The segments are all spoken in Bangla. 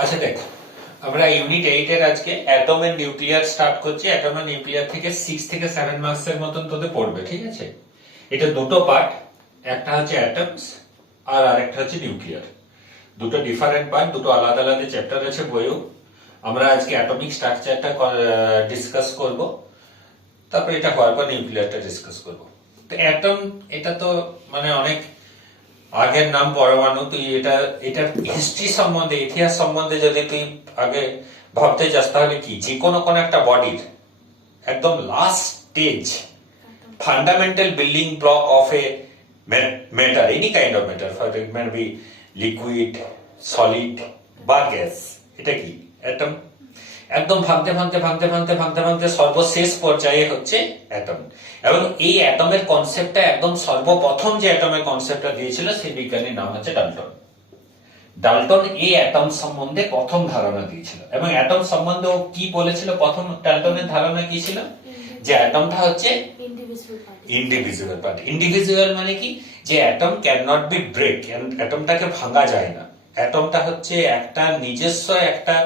আচ্ছা দেখ, আমরা ইউনিট 8 এর আজকে অ্যাটমের নিউক্লিয়ার স্টার্ট করছি। অ্যাটমের নিউক্লিয়ার থেকে 6 থেকে 7 মার্কস এর মতন তোদের পড়বে, ঠিক আছে? এটা দুটো পার্ট, একটা হচ্ছে অ্যাটমস আর আরেকটা হচ্ছে নিউক্লিয়ার। দুটো ডিফারেন্ট পার্ট, দুটো আলাদা আলাদা চ্যাপ্টার আছে বইও। আমরা আজকে অ্যাটমিক স্ট্রাকচারটা ডিসকাস করব, তারপর এটা হওয়ার পর নিউক্লিয়ারটা ডিসকাস করব। তো অ্যাটম, এটা তো মানে অনেক আগের নাম পরমাণু। তুই এটার হিস্ট্রি সম্বন্ধে, ইতিহাস সম্বন্ধে যদি তুই আগে ভাবতে চাস, তাহলে কি যে কোনো একটা বডির একদম last stage, fundamental building block of a matter, any kind of matter, for it may be liquid, solid বা গ্যাস, এটা কি অ্যাটম। একদম ভাঙতে ভাঙতে ভাঙতে ভাঙতে ভাঙতে ভাঙতে সর্বশেষ পর্যায়ে হচ্ছে অ্যাটম। এবং এই অ্যাটমের কনসেপ্টটা একদম সর্বপ্রথম যে অ্যাটমের কনসেপ্টটা দিয়েছিল সেই বিজ্ঞানীর নাম হচ্ছে ডাল্টন। ডাল্টন এই অ্যাটম সম্বন্ধে প্রথম ধারণা দিয়েছিল। এবং অ্যাটম সম্বন্ধে ও কি বলেছিল? প্রথম ডাল্টনের ধারণা কি ছিল? যে অ্যাটমটা হচ্ছে ইন্ডিভিজুয়াল পার্ট। ইন্ডিভিজুয়াল মানে কি? যে atom can not be break, অ্যাটমটাকে ভাঙা যায় না। অ্যাটমটা হচ্ছে একটা নিজস্ব একটা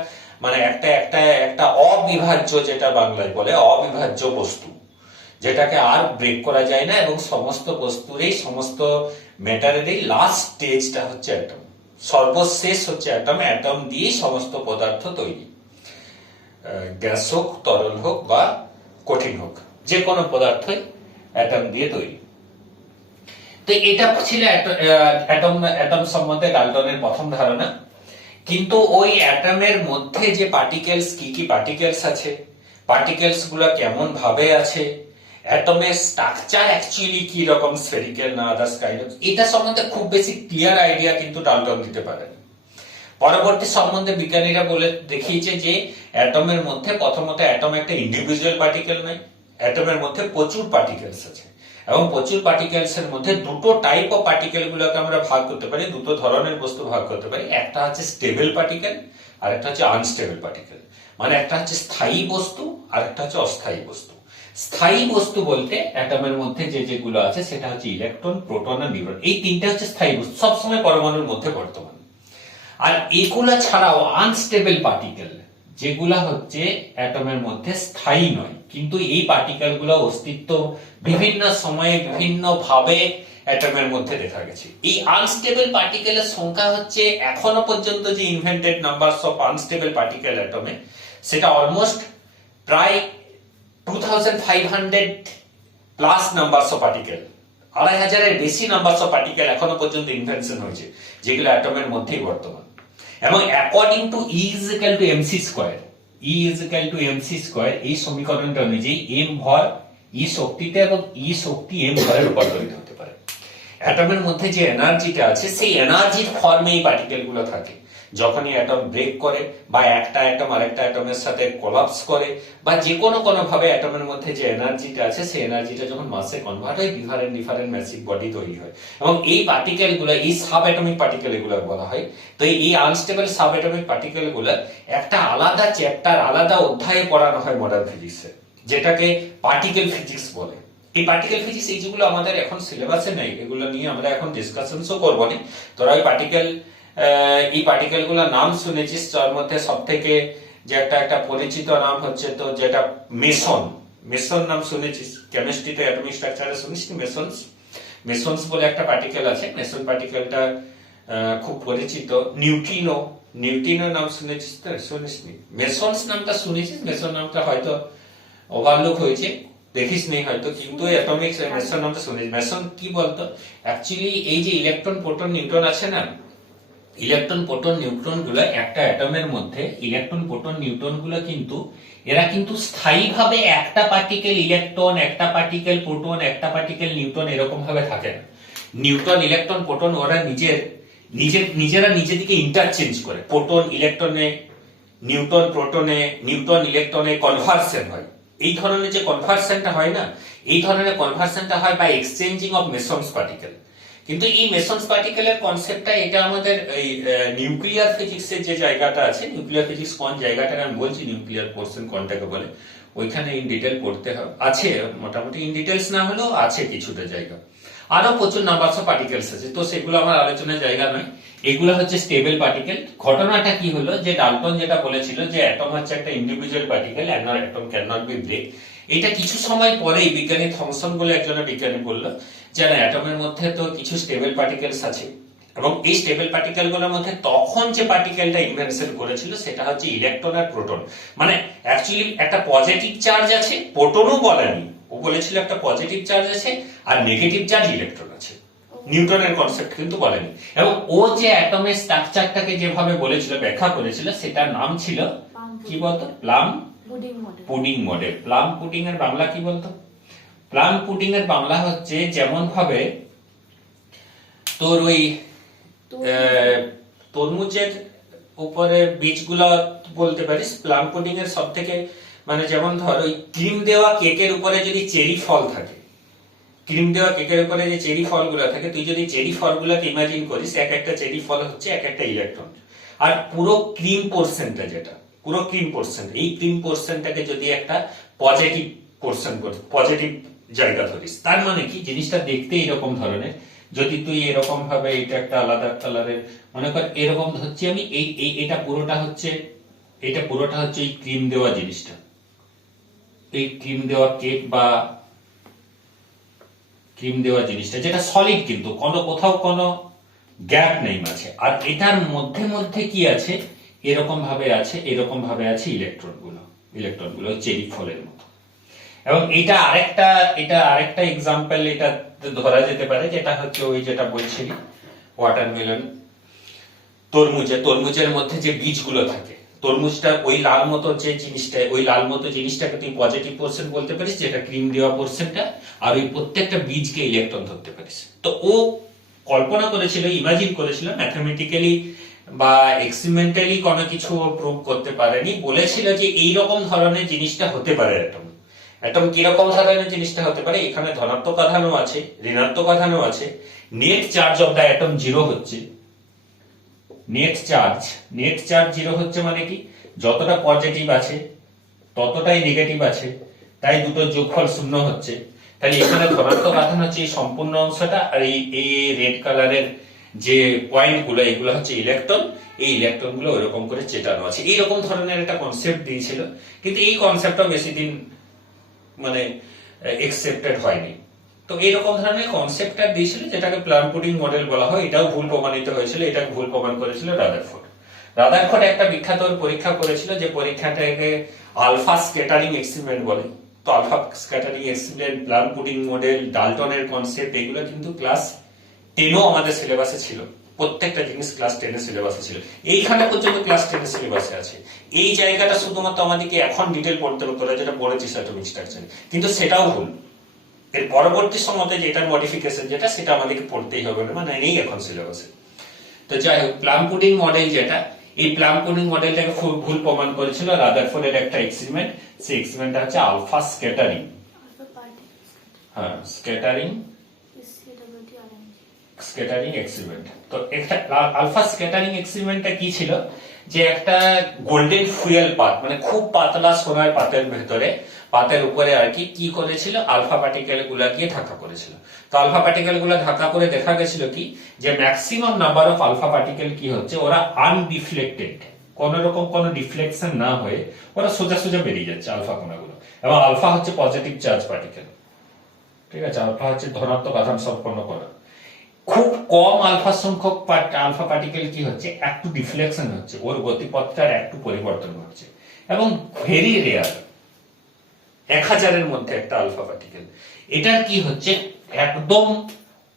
মানে একটা একটা একটা অবিভাজ্য, যেটা বাংলায় বলে অবিভাজ্য বস্তু, যেটাকে আর ব্রেক করা যায় না। এবং সমস্ত বস্তুরই, সমস্ত ম্যাটারেরই লাস্ট স্টেজটা হচ্ছে অ্যাটম। সর্বশেষ হচ্ছে অ্যাটম। অ্যাটম দিয়ে সমস্ত পদার্থ তৈরি, গ্যাস হোক, তরল হোক বা কঠিন হোক, যে কোনো পদার্থই অ্যাটম দিয়ে তৈরি। তো এটা ছিল অ্যাটম সম্বন্ধে ডাল্টনের প্রথম ধারণা। কিন্তু ওই অ্যাটমের মধ্যে যে পার্টিকেলস, কি কি পার্টিকেলস আছে, পার্টিকেলস গুলা কেমন ভাবে আছে, অ্যাটমের স্ট্রাকচার অ্যাকচুয়ালি কি রকম, স্ফেরিক্যাল না আদার্স কাইন্ড অফ, এটা সম্বন্ধে খুব বেশি ক্লিয়ার আইডিয়া কিন্তু ডাল্টন দিতে পারেন। পরবর্তী সম্বন্ধে বিজ্ঞানীরা বলে দেখিয়েছে যে অ্যাটমের মধ্যে প্রথমত অ্যাটম একটা ইন্ডিভিজুয়াল পার্টিকেল নয়, অ্যাটমের মধ্যে প্রচুর পার্টিকেলস আছে। এবং প্রচুর পার্টিকেলস এর মধ্যে দুটো টাইপ অফ পার্টিকেল গুলোকে আমরা ভাগ করতে পারি, দুটো ধরনের বস্তু ভাগ করতে পারি। একটা হচ্ছে স্টেবল পার্টিকেল আর একটা হচ্ছে আনস্টেবল পার্টিকেল। মানে একটা হচ্ছে স্থায়ী বস্তু আর একটা হচ্ছে অস্থায়ী বস্তু। স্থায়ী বস্তু বলতে অ্যাটমের মধ্যে যে যেগুলো আছে সেটা হচ্ছে ইলেকট্রন, প্রোটন আর নিউট্রন। এই তিনটা হচ্ছে স্থায়ী বস্তু, সবসময় পরমাণুর মধ্যে বর্তমান। আর এগুলা ছাড়াও আনস্টেবল পার্টিকেল, যেগুলা হচ্ছে অ্যাটমের মধ্যে স্থায়ী নয়, কিন্তু এই পার্টিকেল গুলো অস্তিত্ব বিভিন্ন সময়ে বিভিন্ন ভাবে অ্যাটমের মধ্যে দেখা গেছে। এই আনস্টেবল পার্টিকেলের সংখ্যা হচ্ছে এখনো পর্যন্ত যে invented numbers of unstable particle অ্যাটমে, সেটা অলমোস্ট প্রায় 2500 প্লাস নাম্বারস অফ পার্টিকেল, 2500-এর বেশি নাম্বারস অফ পার্টিকেল এখনো পর্যন্ত ইনভেনশন হয়েছে, যেগুলো অ্যাটমের মধ্যেই বর্তমান। এবং according to E is equal to mc square, E is equal to mc square, এই সমীকরণটা অনুযায়ী m ভর E শক্তিতে এবং E শক্তি m ভরের রূপান্তরিত হতে পারে। অ্যাটমের মধ্যে যে এনার্জিটা আছে, সেই এনার্জির ফর্মে এই পার্টিকেল গুলো থাকে। যখনই অ্যাটম ব্রেক করে বা একটা অ্যাটম আরেকটা অ্যাটমের সাথে কোলাপস করে, বা যে কোনো ভাবে অ্যাটমের মধ্যে যে এনার্জিটা আছে, সেই এনার্জিটা যখন মাসে কনভার্ট হয়, ডিফারেন্ট ডিফারেন্ট ম্যাসিভ বডি তৈরি হয়। এবং এই পার্টিকেল গুলো, এই সাব অ্যাটমিক পার্টিকেল এগুলো বলা হয়। তো এই আনস্টেবল সাব অ্যাটমিক পার্টিকেল গুলো একটা আলাদা চ্যাপ্টার, আলাদা অধ্যায়ে পড়ানো হয় মডার্ন ফিজিক্সে, যেটাকে পার্টিকেল ফিজিক্স বলে। এই পার্টিকেল ফিজিক্স, এইগুলো আমাদের এখন সিলেবাসে নেই, এগুলো নিয়ে আমরা এখন ডিসকাশনসও করবো না। তোরা ওই এই পার্টিকেল গুলোর নাম শুনেছিস, তার মধ্যে সব থেকে যে একটা পরিচিত নাম হচ্ছে তো যেটা মেসন। মেসন নাম শুনেছিস? কেমিস্ট্রিতে অ্যাটমিক স্ট্রাকচারে শুনিস কি মেসনস? মেসনস বলে একটা পার্টিকেল আছে, মেসন পার্টিকেলটা খুব পরিচিত। নিউট্রিনো, নিউট্রিনো নাম শুনেছিস? তো শুনিসনি? মেসনস নামটা শুনেছিস? মেসন নামটা হয়তো ওভারলুক হয়েছে, দেখিস নেই হয়তো, কিন্তু অ্যাটমিক মেসন নামটা শুনেছিস। মেসন কি বলতো? অ্যাকচুয়ালি এই যে ইলেকট্রন, প্রোটন, নিউট্রন আছে না, ইলেকট্রন, প্রোটন, নিউট্রন গুলো একটা অ্যাটমের মধ্যে, ইলেকট্রন, প্রোটন, নিউট্রন গুলো কিন্তু এরা কিন্তু স্থায়ীভাবে একটা পার্টিকেল ইলেকট্রন, একটা পার্টিকেল প্রোটন, একটা পার্টিকেল নিউট্রন এরকম ভাবে থাকে না। নিউট্রন, ইলেকট্রন, প্রোটন ওরা নিজেরা নিজেদিকে ইন্টারচেঞ্জ করে। প্রোটন ইলেকট্রনে, নিউট্রন প্রোটনে, নিউট্রন ইলেকট্রনে কনভার্সন হয়। এই ধরনের যে কনভার্সনটা হয় না, এই ধরনের কনভার্সনটা হয় বাই এক্সচেঞ্জিং অফ মেসনস পার্টিকেল। কিন্তু এই মেসনস পার্টিকেলের কনসেপ্টটা, এটা আমাদের এই নিউক্লিয়ার ফিজিক্সের যে জায়গাটা আছে, নিউক্লিয়ার ফিজিক্স কোন জায়গাটাকে আমি বলছি, নিউক্লিয়ার পোর্শন কোনটাকে বলে, ওইখানে ইন ডিটেল পড়তে হবে, আছে মোটামুটি, ইন ডিটেলস না হলেও আছে কিছুটা জায়গা। আরো প্রচুর নাম্বারস অফ পার্টিকেলস আছে, তো সেগুলো আমার আলোচনার জায়গা নয়। এগুলো হচ্ছে স্টেবল পার্টিকেল। ঘটনাটা কি হলো, যে ডাল্টন যেটা বলেছিল যে অ্যাটম হচ্ছে একটা individual particle and atom can not be break, এটা কিছু সময় পরেই বিজ্ঞানী থমসন বলে একজন বিজ্ঞানী বললো যে না, অ্যাটমের মধ্যে তো কিছু স্টেবল পার্টিকেলস আছে, এবং এই স্টেবল পার্টিকেল গুলোর মধ্যে তখন যে পার্টিকেলটা ইনভেনশন করেছিল সেটা হচ্ছে ইলেকট্রন আর প্রোটন। মানে অ্যাকচুয়ালি একটা পজিটিভ চার্জ আছে, প্রোটনও বলেনি, ও বলেছিল একটা পজিটিভ চার্জ আছে আর নেগেটিভ চার্জ ইলেকট্রন আছে। নিউটনের কনসেপ্ট কিন্তু বলেনি। এবং ও যে অ্যাটমের স্ট্রাকচারটাকে যেভাবে বলেছিল, ব্যাখ্যা করেছিল, সেটার নাম ছিল কি বলতো, plum pudding model. Plum pudding এর বাংলা কি বলতো? প্লাম পুডিং এর বাংলা হচ্ছে যেমন ভাবে তোর ওই তরমুজের উপরে বীজগুলা বলতে পারিস, প্লাম পুডিং এর সব থেকে মানে যেমন ধর ওই ক্রিম দেওয়া কেকের উপরে যদি চেরি ফল থাকে, ক্রিম দেওয়া কেকের উপরে যে চেরি ফলগুলো থাকে, তুই যদি চেরি ফলগুলোকে ইমাজিন করিস, এক একটা চেরি ফল হচ্ছে এক একটা ইলেকট্রন, আর পুরো ক্রিম পোর্শনটা যেটা পুরো ক্রিম পোর্শন, এই ক্রিম পোর্শনটাকে যদি একটা পজিটিভ পোর্শন করিস, পজিটিভ জায়গা ধরিস, তার মানে কি জিনিসটা দেখতে এরকম ধরনের। যদি তুই এরকম ভাবে এটা একটা আলাদা কালারের মনে কর, এরকম হচ্ছে আমি এটা পুরোটা হচ্ছে এই ক্রিম দেওয়া জিনিসটা, এই ক্রিম দেওয়া কেক বা ক্রিম দেওয়া জিনিসটা যেটা সলিড, কিন্তু কোথাও কোনো গ্যাপ নেই মাঝে, আর এটার মধ্যে মধ্যে কি আছে, এরকম ভাবে আছে ইলেকট্রন গুলো চেরি ফলের মতো। এবং এটা আরেকটা এক্সাম্পল এটা ধরা যেতে পারে, যেটা হচ্ছে ওই যেটা বলছিলি ওয়াটারমেলন, তরমুজের মধ্যে যে বীজগুলো থাকে, তরমুজটা ওই লাল মতো জিনিসটাকে তুই পজিটিভ পোর্শন বলতে পারিস, যেটা ক্রিম দেওয়া পোর্শনটা, আর ওই প্রত্যেকটা বীজকে ইলেকট্রন ধরতে পারিস। তো ও কল্পনা করেছিল, ইমাজিন করেছিল, ম্যাথমেটিক্যালি বা এক্সপেরিমেন্টালি কোনো কিছু প্রুভ করতে পারেনি, বলেছিল যে এইরকম ধরনের জিনিসটা হতে পারে অ্যাটম কিরকম ধরনের জিনিসটা হতে পারে, এখানে ধনাত্মক আধানও আছে, ঋণাত্মক আধানও আছে, net charge of the atom zero হচ্ছে, নেট চার্জ জিরো হচ্ছে মানে কি, যতটা পজিটিভ আছে ততটাই নেগেটিভ আছে, তাই দুটো যোগফল শূন্য হচ্ছে। তাহলে এখানে ধনাত্মক আধান হচ্ছে এই সম্পূর্ণ অংশটা, আর এই রেড কালারের যে পয়েন্ট গুলো, এগুলো হচ্ছে ইলেকট্রন, এই ইলেকট্রন গুলো ওইরকম করে চেটানো আছে, এইরকম ধরনের একটা কনসেপ্ট দিয়েছিল। কিন্তু এই কনসেপ্টটা বেশি দিন মানে একসেপ্টেড হয়নি। তো এইরকম ধরনের কনসেপ্টটা দিয়েছিল, যেটাকে প্লাম পুডিং মডেল বলা হয়। এটাও ভুল প্রমাণিত হয়েছিল, এটাকে ভুল প্রমাণ করেছিল রাদারফোর্ড একটা বিখ্যাত পরীক্ষা করেছিল, যে পরীক্ষাটাকে আলফা স্ক্যাটারিং এক্সপেরিমেন্ট বলে। তো alpha scattering experiment, plum pudding model, ডাল্টনের কনসেপ্ট, এগুলো কিন্তু ক্লাস 10ও আমাদের সিলেবাসে ছিল, প্রত্যেকটা জিনিস ক্লাস 10 এর সিলেবাসে ছিল, এইখানে পর্যন্ত ক্লাস 10 এর সিলেবাসে আছে। এই জায়গাটা শুধুমাত্র আমাদেরকে এখন ডিটেল পড়তে হবে, তোরা যেটা পড়েছিস অ্যাটমিক স্ট্রাকচারে, কিন্তু সেটাও ভুল। এর পরবর্তী সময়তে যেটার মডিফিকেশন যেটা, সেটা আমাদেরকে পড়তেই হবে না, মানে নেই এখন সিলেবাসে। তো যাই হোক, প্লাম পুডিং মডেল যেটা, এই প্লাম পুডিং মডেলটাকে ভুল প্রমাণ করেছিল রাদারফোর্ডের একটা এক্সপেরিমেন্ট। সেই এক্সপেরিমেন্টটা হচ্ছে আলফা স্ক্যাটারিং, স্ক্যাটারিং এক্সপেরিমেন্ট। তো একটা আলফা স্ক্যাটারিং এক্সপেরিমেন্টটা কি ছিল, যে একটা গোল্ডেন ফুয়েল পাত, মানে খুব পাতলা সোনার পাতের ভেতরে, পাতের উপরে আর কি করেছিল, আলফা পার্টিকেল গুলাকে ঢাকা করেছিল। তো আলফা পার্টিকেল গুলা ঢাকা করে দেখা গেছিল কি, যে maximum number of alpha particle কি হচ্ছে, ওরা আনডিফ্লেক্টেড, কোন রকম কোন ডিফ্লেকশন না হয়ে ওরা সোজা সোজা বেরিয়ে যাচ্ছে আলফা কণাগুলো। এবং আলফা হচ্ছে পজিটিভ চার্জ পার্টিকেল, ঠিক আছে, আলফা হচ্ছে ধনাত্মক আধান সম্পন্ন কণা। খুব কম আলফা সংখ্যক আলফা পার্টিকেল কি হচ্ছে, একটু ডিফ্লেকশন হচ্ছে, ওর গতিপথটার একটু পরিবর্তন ঘটছে, এবং ভেরি রেয়ার 1000-এর মধ্যে একটা আলফা পার্টিকেল, এটার কি হচ্ছে, একদম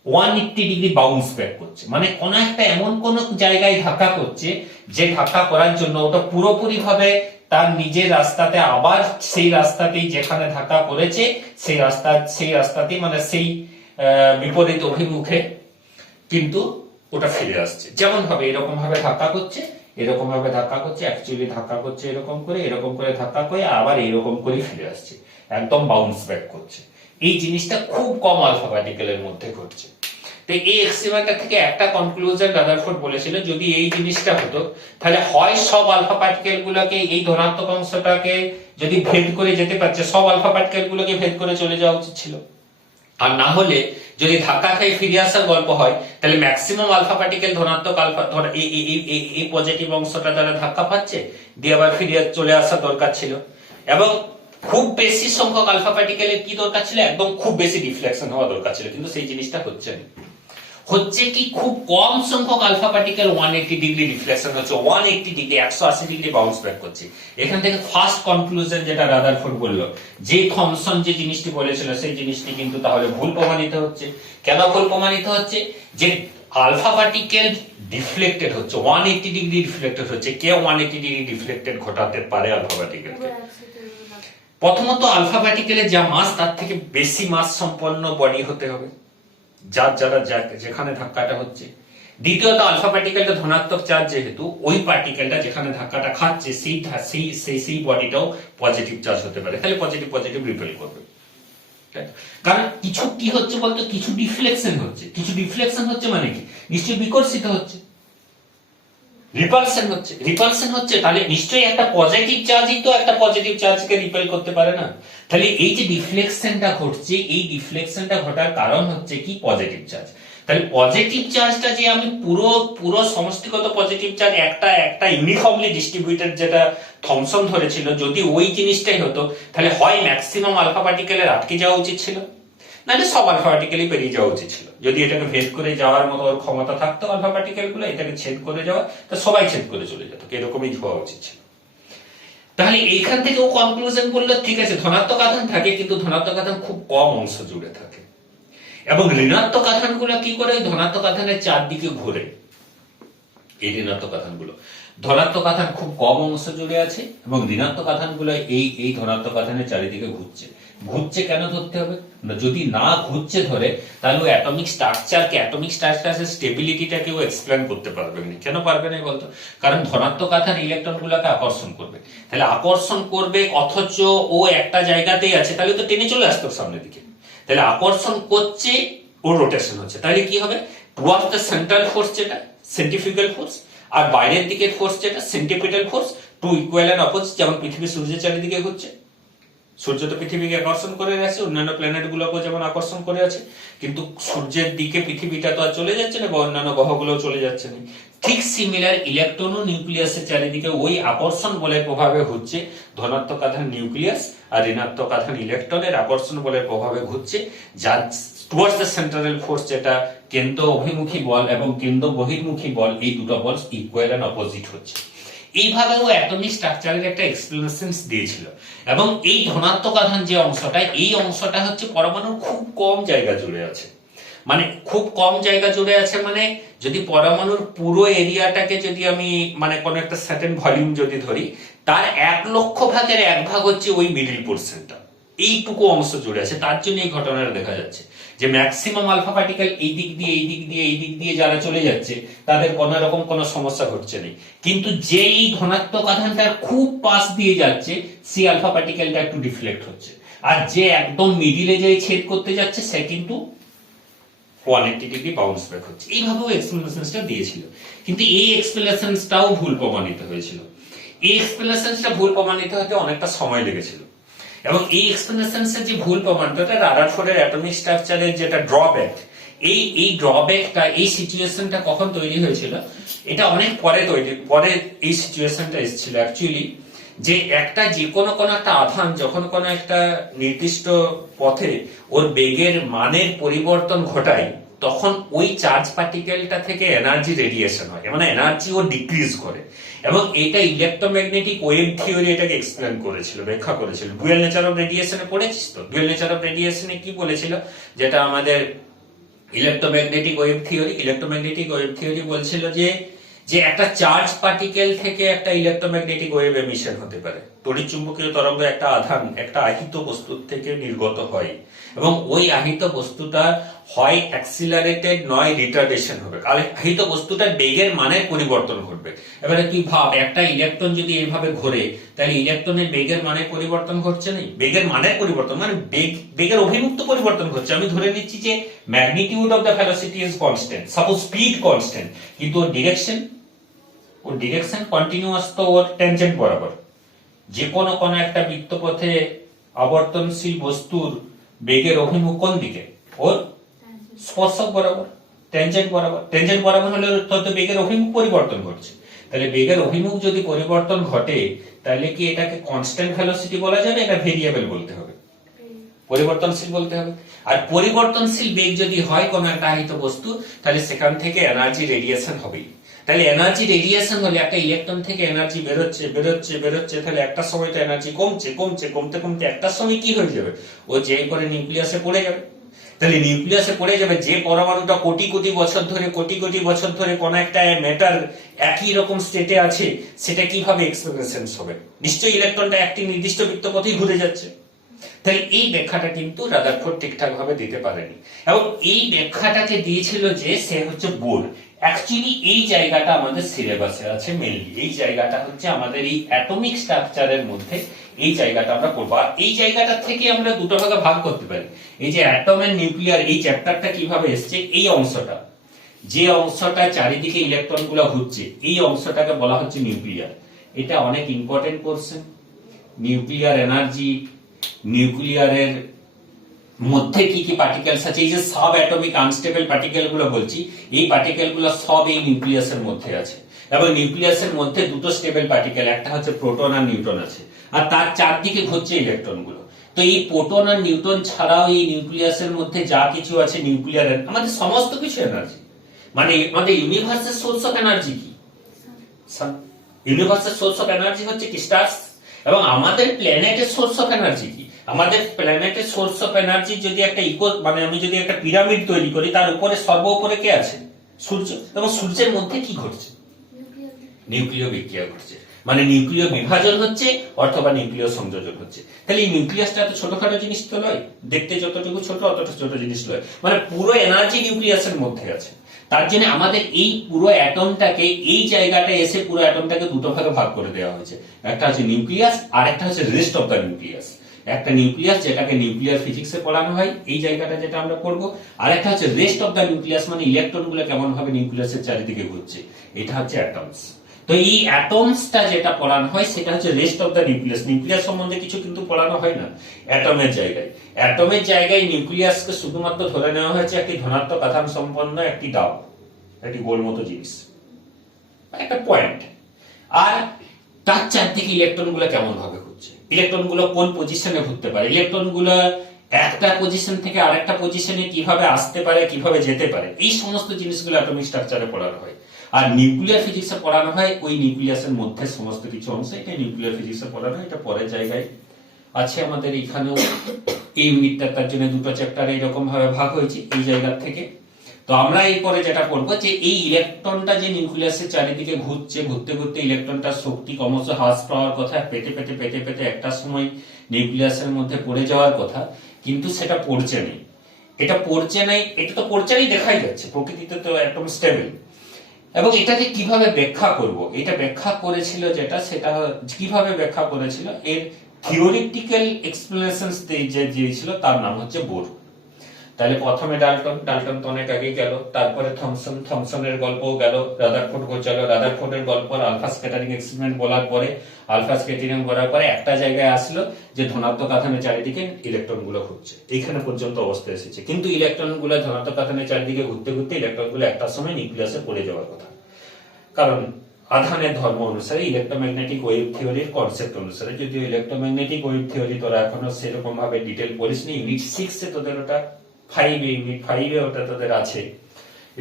180 ডিগ্রি বাউন্স ব্যাক করছে, মানে কোন একটা এমন কোন জায়গায় ধাক্কা করছে, যে ধাক্কা করার জন্য ওটা পুরোপুরি ভাবে তার নিজের রাস্তাতে, আবার সেই রাস্তাতেই যেখানে ধাক্কা করেছে সেই রাস্তাতেই মানে সেই বিপরীত অভিমুখে কিন্তু ওটা ফিরে আসছে। যেমন ভাবে এরকম ভাবে ধাক্কা করছে, অ্যাকচুয়ালি ধাক্কা করছে এরকম করে ধাক্কা করে, আবার এরকম করে ফিরে আসছে, একদম বাউন্স ব্যাক করছে। এই জিনিসটা খুব কম আলফা পার্টিকেলের মধ্যে ঘটছে। তো এই এক্সপেরিমেন্টটা থেকে একটা কনক্লুশন রাদারফোর্ড বলেছিল, যদি এই জিনিসটা হতো, তাহলে হয় সব আলফা পার্টিকেল গুলোকে, এই ধনাত্মক অংশটাকে যদি ভেদ করে যেতে পারছে, সব আলফা পার্টিকেল গুলোকে ভেদ করে চলে যাওয়া উচিত ছিল, আর না হলে যদি ধাক্কা খেয়ে ফিরে আসার গল্প হয় তাহলে ম্যাক্সিমাম আলফা পার্টিকেল ধনাত্মক আলফা ধর এই পজিটিভ অংশটা দ্বারা ধাক্কা পাচ্ছে, দিয়ে আবার ফিরে চলে আসার দরকার ছিল। এবং খুব বেশি সংখ্যক আলফা পার্টিকেলের কি দরকার ছিল, একদম খুব বেশি ডিফ্লেকশন হওয়া দরকার ছিল, কিন্তু সেই জিনিসটা হচ্ছে না। হচ্ছে কি খুব কম সংখ্যক আলফা পার্টিকেল 180 ডিগ্রি ডিফ্লেকশন হচ্ছে, 180 ডিগ্রি 180 ডিগ্রি বাউন্স ব্যাক করছে। এখান থেকে ফার্স্ট কনক্লুশন যেটা রাদারফোর্ড বলল, যে থমসন যে জিনিসটি বলেছিল সেই জিনিসটি কিন্তু তাহলে ভুল প্রমাণিত হচ্ছে। কেন ভুল প্রমাণিত হচ্ছে? যে আলফা পার্টিকেল ডিফ্লেক্টেড হচ্ছে, 180 ডিগ্রি ডিফ্লেক্টেড হচ্ছে। কে 180 ডিগ্রি ডিফ্লেক্টেড ঘটাতে পারে আলফা পার্টিকেলকে? প্রথমত আলফা পার্টিকেলের যা মাস তার থেকে বেশি মাস সম্পন্ন বডি হতে হবে, যেখানে ধাক্কাটা হচ্ছে। দ্বিতীয়ত আলফা পার্টিকেলটা ধনাত্মক চার্জ, যেহেতু ওই পার্টিকেলটা যেখানে ধাক্কাটা খাচ্ছে সেই বডিটাও পজিটিভ চার্জ হতে পারে, তাহলে পজিটিভ পজিটিভ রিপেল করবে। কারণ কিছু কি হচ্ছে বলতো, কিছু ডিফ্লেকশন হচ্ছে। কিছু ডিফ্লেকশন হচ্ছে মানে কি? নিশ্চয়ই বিকর্ষিত হচ্ছে, রিপালশন হচ্ছে। রিপালশন হচ্ছে তাহলে নিশ্চয়ই একটা পজিটিভ চার্জই তো একটা পজিটিভ চার্জকে রিপেল করতে পারে না। তাহলে এই যে ডিফ্লেকশনটা ঘটছে, এই ডিফ্লেকশনটা ঘটার কারণ হচ্ছে কি? Positive charge. তাহলে পজিটিভ চার্জটা যে আমি পুরো সমষ্টিগত পজিটিভ চার্জ একটা ইউনিফর্মলি ডিস্ট্রিবিউটেড যেটা থমসন ধরেছিল, যদি ওই জিনিসটাই হতো তাহলে হয় ম্যাক্সিমাম আলফা পার্টিকেলের আটকে যাওয়া উচিত ছিল, নাহলে সব আলফা পার্টিকেলই বেরিয়ে যাওয়া উচিত ছিল। যদি এটাকে ভেদ করে যাওয়ার মতো ওর ক্ষমতা থাকতো আলফা পার্টিকেল গুলো, এটাকে ছেদ করে যাওয়া, তো সবাই ছেদ করে চলে যেত, এরকমই হওয়া উচিত ছিল। তাহলে এইখান থেকে ও কনক্লুশন বললো ঠিক আছে ধনাত্মক আধান থাকে, কিন্তু ধনাত্মক আধান খুব কম অংশ জুড়ে থাকে, এবং ঋণাত্মক আধান গুলো কি করে? ধনাত্মক আধানের চারদিকে ঘুরে। এই ঋণাত্মক আধান গুলো, ধনাত্মক আধান খুব কম অংশ জুড়ে আছে এবং ঋণাত্মক আধান গুলো এই ধনাত্মক আধানের চারিদিকে ঘুরছে। ঘুরছে কেন ধরতে হবে? যদি না ঘুরছে ধরে তাহলে অ্যাটমিক স্ট্রাকচারের স্টেবিলিটিটাকেও এক্সপ্লেন করতে পারবে না। কেন পারবে না বলতো? কারণ ধনাত্মক আধান ইলেকট্রন গুলোকে আকর্ষণ করবে, তাহলে আকর্ষণ করবে অথচ ও একটা জায়গাতেই আছে, তাহলে তো টেনে চলে আসতো সামনের দিকে। তাহলে আকর্ষণ করছে, ওর রোটেশন হচ্ছে, তাহলে কি হবে? টুয়ার্ডস দ্য সেন্ট্রাল ফোর্স যেটা সেন্ট্রিফিউগাল ফোর্স, আর বাইরের দিকের ফোর্স যেটা centripetal force, to equal and opposite. যেমন পৃথিবী সূর্যের চারিদিকে ঘুরছে, সূর্য তো পৃথিবীকে আকর্ষণ করে আছে, অন্যান্য প্ল্যানেট গুলোকে যেমন আকর্ষণ করে আছে, কিন্তু সূর্যের দিকে পৃথিবীটা তো আর চলে যাচ্ছে না, বা অন্যান্য গ্রহগুলো চলে যাচ্ছে না। ঠিক সিমিলার ইলেকট্রন ও নিউক্লিয়াসের চারিদিকে ওই আকর্ষণ বলের প্রভাবে ঘুরছে। ধনাত্মক আধান নিউক্লিয়াস আর ঋণাত্মক আধান ইলেকট্রনের আকর্ষণ বলের প্রভাবে ঘুরছে, যার টুয়ার্ডস দ্য সেন্ট্রাল ফোর্স যেটা কেন্দ্র অভিমুখী বল এবং কেন্দ্র বহির্মুখী বল, এই দুটো বল ইকুয়াল এন্ড অপোজিট হচ্ছে। এইভাবে ও অ্যাটমিক স্ট্রাকচারের একটা এক্সপ্লেনেশন দিয়েছিল। এবং এই ধনাত্মক আধান যে অংশটা, এই অংশটা হচ্ছে পরমাণুর খুব কম জায়গা জুড়ে আছে। মানে খুব কম জায়গা জুড়ে আছে মানে যদি পরমাণুর পুরো এরিয়াটাকে যদি আমি মানে কোন একটা সার্টেন ভলিউম যদি ধরি, তার 1,00,000 হচ্ছে ওই মিডল পোর্শনটা, এইটুকু অংশ জুড়ে আছে। তার জন্য এই ঘটনাটা দেখা যাচ্ছে যে ম্যাক্সিমাম আলফা পার্টিকেল এই দিক দিয়ে যারা চলে যাচ্ছে তাদের কোন রকম কোনো সমস্যা ঘটছে না, কিন্তু যে এই ধনাত্মক আধানটা খুব পাশ দিয়ে যাচ্ছে সেই আলফা পার্টিকেলটা একটু ডিফ্লেক্ট হচ্ছে, আর যে একদম মিডিলে যে ছেদ করতে যাচ্ছে সে কিন্তু 180 ডিগ্রি বাউন্স ব্যাক হচ্ছে। এইভাবেও এক্সপ্লেনেশনটা দিয়েছিল, কিন্তু এই এক্সপ্লেনেশনটাও ভুল প্রমাণিত হয়েছিল। এই এক্সপ্লেনেশনটা ভুল প্রমাণিত হতে অনেকটা সময় লেগেছিল, এবং এই এক্সপ্লেনেশনসের যে ভুল প্রমাণটা রাদারফোর্ডের অ্যাটমিক স্ট্রাকচারের যেটা ড্রব্যাক, এই ড্রব্যাকটা, এই সিচুয়েশনটা কখন তৈরি হয়েছিল? এটা অনেক পরে এই সিচুয়েশনটা এসেছিল অ্যাকচুয়ালি, যে একটা যে কোনো একটা আধান যখন কোনো একটা নির্দিষ্ট পথে ওর বেগের মানের পরিবর্তন ঘটায়, তখন ওই চার্জ পার্টিকেলটা থেকে এনার্জি রেডিয়েশন হয়, মানে এনার্জি ও ডিক্রিজ করে। এবং এটা ইলেকট্রোম্যাগনেটিক ওয়েভ থিওরি এটাকে এক্সপ্লেন করেছিল, ব্যাখ্যা করেছিল। ডুয়াল নেচার অফ রেডিয়েশনে পড়েছিস তো? ডুয়াল নেচার অফ রেডিয়েশনে কি বলেছিল? যেটা আমাদের ইলেকট্রোম্যাগনেটিক ওয়েভ থিওরি বলছিল যে একটা চার্জ পার্টিকেল থেকে একটা ইলেকট্রোম্যাগনেটিক ওয়েভ এমিশন হতে পারে। তড়িৎচুম্বকীয় তরঙ্গ একটা আধান, একটা আহিত বস্তু থেকে নির্গত হয়, এবং ওই আহিত বস্তুটা হয় অ্যাক্সিলারেটেড নয় রিটার্ডেশন হবে, আহিত বস্তুটার বেগের মানের পরিবর্তন ঘটবে। এবারে তুই ভাব, একটা ইলেকট্রন যদি এইভাবে ঘোরে, তাহলে ইলেকট্রনের বেগের মানের পরিবর্তন ঘটছে না, বেগের মানের পরিবর্তন মানে বেগের অভিমুক্ত পরিবর্তন ঘটছে। আমি ধরে নিচ্ছি যে magnitude of the velocity is constant, suppose speed constant, কিন্তু ওর ডিরেকশন কন্টিনিউয়াস, তো ওর ট্যানজেন্ট বরাবর। যে কোনো একটা বৃত্তপথে আবর্তনশীল বস্তুর বেগের অভিমুখ কোন দিকে? ওর স্পর্শক বরাবর, ট্যানজেন্ট বরাবর। ট্যানজেন্ট বরাবর হলে তো বেগের অভিমুখ পরিবর্তন ঘটছে। তাহলে বেগের অভিমুখ যদি পরিবর্তন ঘটে, তাহলে কি এটাকে কনস্ট্যান্ট ভেলোসিটি বলা যাবে, এটা ভেরিয়েবল বলতে হবে, পরিবর্তনশীল বলতে হবে। আর পরিবর্তনশীল বেগ যদি হয় কোন একটা আহিত বস্তু, তাহলে সেখান থেকে এনার্জি রেডিয়েশন হবেই। তাহলে এনার্জি রেডিয়েশন হলে একটা ইলেকট্রন থেকে এনার্জি বেরোচ্ছে বেরোচ্ছে বেরোচ্ছে, তাহলে একটা সময় তো এনার্জি কমছে কমছে, কমতে কমতে একটা সময় কি হয়ে যাবে, ও যে করে নিউক্লিয়াসে পড়ে যাবে। তাহলে নিউক্লিয়াসে পড়ে যাবে, যে পরমাণুটা কোটি কোটি বছর ধরে কোটি কোটি বছর ধরে কোন একটা ম্যাটার একই রকম স্টেটে আছে, সেটা কিভাবে এক্সপ্রেশন হবে, নিশ্চয়ই ইলেকট্রনটা একটি নির্দিষ্ট বৃত্তপথেই ঘুরে যাচ্ছে। তাহলে এই ব্যাখ্যাটা কিন্তু রাদারফোর্ড ঠিকঠাক ভাবে দিতে পারেনি, এবং এই ব্যাখ্যাটাকে দিয়েছিল যে সে হচ্ছে বোর। অ্যাকচুয়ালি এই জায়গাটা আমাদের সিলেবাসে আছে মেনলি, এই জায়গাটা হচ্ছে আমাদের এই অ্যাটমিক স্ট্রাকচারের মধ্যে এই জায়গাটা আমরা পড়বো। আর এই জায়গাটা থেকে আমরা দুটো ভাগে ভাগ করতে পারি। এই যে অ্যাটম এন্ড নিউক্লিয়ার এই চ্যাপ্টারটা কিভাবে এসছে, এই অংশটা, যে অংশটা চারিদিকে ইলেকট্রন গুলো ঘুরছে, এই অংশটাকে বলা হচ্ছে নিউক্লিয়ার। এটা অনেক ইম্পর্টেন্ট পোরশন। নিউক্লিয়ার এনার্জি, নিউক্লিয়ারের মধ্যে কি কি পার্টিকেলস আছে, এই যে সাব অ্যাটমিক আনস্টেবল পার্টিকেল গুলো বলছি, এই পার্টিকেল গুলো সব এই নিউক্লিয়াসের মধ্যে আছে। এবং নিউক্লিয়াসের মধ্যে দুটো স্টেবল পার্টিকেল, একটা হচ্ছে প্রোটন আর নিউট্রন আছে, আর তার চারদিকে ঘুরছে ইলেকট্রন গুলো। তো এই প্রোটন আর নিউট্রন ছাড়াও এই নিউক্লিয়াসের মধ্যে যা কিছু আছে নিউক্লিয়ারের, আমাদের সমস্ত কিছু এনার্জি, মানে আমাদের ইউনিভার্সের সোর্স অফ এনার্জি কি, সান। ইউনিভার্সের সোর্স অফ এনার্জি হচ্ছে কি, স্টার্স। এবং আমাদের প্ল্যানেটের সোর্স অফ এনার্জি কি, আমাদের প্ল্যানেটের সোর্স অফ এনার্জি যদি একটা মানে আমি যদি একটা পিরামিড তৈরি করি, তার উপরে সর্ব উপরে কে আছে, সূর্য। এবং সূর্যের মধ্যে কি ঘটছে, নিউক্লিয় বিক্রিয়া ঘটছে, মানে নিউক্লিয় বিভাজন হচ্ছে অথবা নিউক্লিয় সংযোজন হচ্ছে। তাহলে এই নিউক্লিয়াসটা এত ছোটখাটো জিনিস তো নয়, দেখতে যতটুকু ছোট অতটা ছোট জিনিস নয়, মানে পুরো এনার্জি নিউক্লিয়াসের মধ্যে আছে। তার জন্য আমাদের এই পুরো অ্যাটমটাকে, এই জায়গাটা এসে পুরো অ্যাটমটাকে দুটো ভাগে ভাগ করে দেওয়া হয়েছে, একটা হচ্ছে নিউক্লিয়াস আর একটা হচ্ছে রেস্ট অফ দ্য নিউক্লিয়াস। একটা নিউক্লিয়াস যেটাকে নিউক্লিয়ার ফিজিক্সে পড়ানো হয়, এই জায়গাটা যেটা আমরা পড়বো, আর একটা হচ্ছে রেস্ট অফ দ্য নিউক্লিয়াস, মানে ইলেকট্রন গুলো কেমন ভাবে নিউক্লিয়াসের চারিদিকে ঘুরছে, এটা হচ্ছে অ্যাটমস। তো এই অ্যাটমসটা যেটা পড়ানো হয় সেটা হচ্ছে rest of the nucleus. Nucleus সম্বন্ধে কিছু কিন্তু পড়ানো হয় না অ্যাটমের জায়গায়। অ্যাটমের জায়গায় নিউক্লিয়াসকে শুধুমাত্র ধরে নেওয়া হয়েছে একটি ধনাত্মক আধান সম্পন্ন একটি ডাব, একটি গোল মতো জিনিস, একটা পয়েন্ট। আর তার চারদিকে ইলেকট্রন গুলো কেমন ভাবে ঘুরছে, ইলেকট্রন গুলো কোন পজিশনে ঘুরতে পারে, ইলেকট্রন গুলো একটা পজিশন থেকে আরেকটা পজিশনে কিভাবে আসতে পারে, কিভাবে যেতে পারে, এই সমস্ত জিনিসগুলো অ্যাটমিক স্ট্রাকচারে পড়ানো হয়। আর নিউক্লিয়ার ফিজিক্সে পড়ানো হয় ওই নিউক্লিয়াসের মধ্যে সমস্ত কিছু অংশ, এটা নিউক্লিয়ার ফিজিক্সে পড়ানো হয়। এটা পরের জায়গায় আছে আমাদের এখানেও। এই ইউনিটটা তার জন্য দুটো চ্যাপ্টার এইরকম ভাবে ভাগ হয়েছে এই জায়গা থেকে। তো আমরা এরপরে যেটা করবো, যে এই ইলেকট্রনটা যে নিউক্লিয়াসের চারিদিকে ঘুরছে, ঘুরতে ঘুরতে ইলেকট্রনটার শক্তি ক্রমশ হ্রাস পাওয়ার কথা, পেতে পেতে পেতে পেতে একটা সময় নিউক্লিয়াসের মধ্যে পড়ে যাওয়ার কথা, কিন্তু সেটা পড়ছে নেই। এটা পড়ছে নাই, এটা তো পড়ছে নেই দেখাই যাচ্ছে, প্রকৃতিতে তো একদম স্টেবল। এবং এটাকে কিভাবে ব্যাখ্যা করব, এটা ব্যাখ্যা করেছিল যেটা, সেটা কিভাবে ব্যাখ্যা করেছিল, এর থিওরিটিক্যাল এক্সপ্লেনেশন যে দিয়েছিল তার নাম হচ্ছে বোর। তাহলে প্রথমে ডাল্টন তো অনেক আগেই গেল, তারপরে থমসনের গল্প গেল, রাদারফোর্ড গেল, রাদারফোর্ডের গল্প, আলফা স্ক্যাটারিং এক্সপেরিমেন্ট বলার পরে, আলফা স্ক্যাটারিং করার পরে একটা জায়গায় আসলো যে ধনাত্মক আধানের চারিদিকে ইলেকট্রন গুলো ঘুরছে, এইখানে পর্যন্ত অবস্থা এসেছে। কিন্তু ইলেকট্রন গুলো ধনাত্মক আধানের চারিদিকে ঘুরতে ঘুরতে ইলেকট্রন গুলো একটা সময় নিউক্লিয়াসে পড়ে যাওয়ার কথা, কারণ আধানের ধর্ম অনুসারে, ইলেকট্রোম্যাগনেটিক ওয়েভ থিওরির কনসেপ্ট অনুসারে। যদিও ইলেকট্রোম্যাগনেটিক ওয়েভ থিওরি তোরা এখনো সেরকম ভাবে ডিটেল পড়িসনি, ইউনিট 6 এ তোদের ওটা, 5 ইউনিট 5 এ ওটা তোদের আছে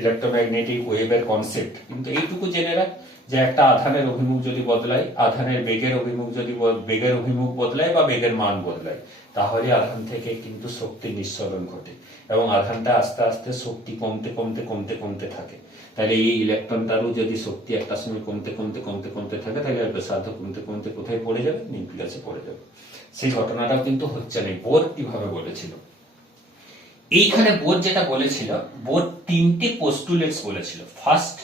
ইলেকট্রোম্যাগনেটিক ওয়েভের কনসেপ্ট। কিন্তু এইটুকু জেনে রাখ যে একটা আধানের অভিমুখ যদি বদলায়, আধানের বেগের অভিমুখ যদি বেগের অভিমুখ বদলায় বা বেগের মান বদলায়, তাহলে আধান থেকে কিন্তু শক্তি নিঃসরণ ঘটে এবং আধানটা আস্তে আস্তে শক্তি কমতে কমতে কমতে কমতে থাকে। তাহলে এই ইলেকট্রনটারও যদি শক্তি একটা সময় কমতে কমতে কমতে কমতে থাকে, তাহলে ব্যাসার্ধ কমতে কমতে কোথায় পড়ে যাবে, নিউক্লিয়াসে পড়ে যাবে। সেই ঘটনাটাও কিন্তু হচ্ছে না। বোর কিভাবে বলেছিল, এইখানে বোর যেটা বলেছিল, বোর তিনটে পোস্টুলেটস বলেছিল। ফার্স্ট,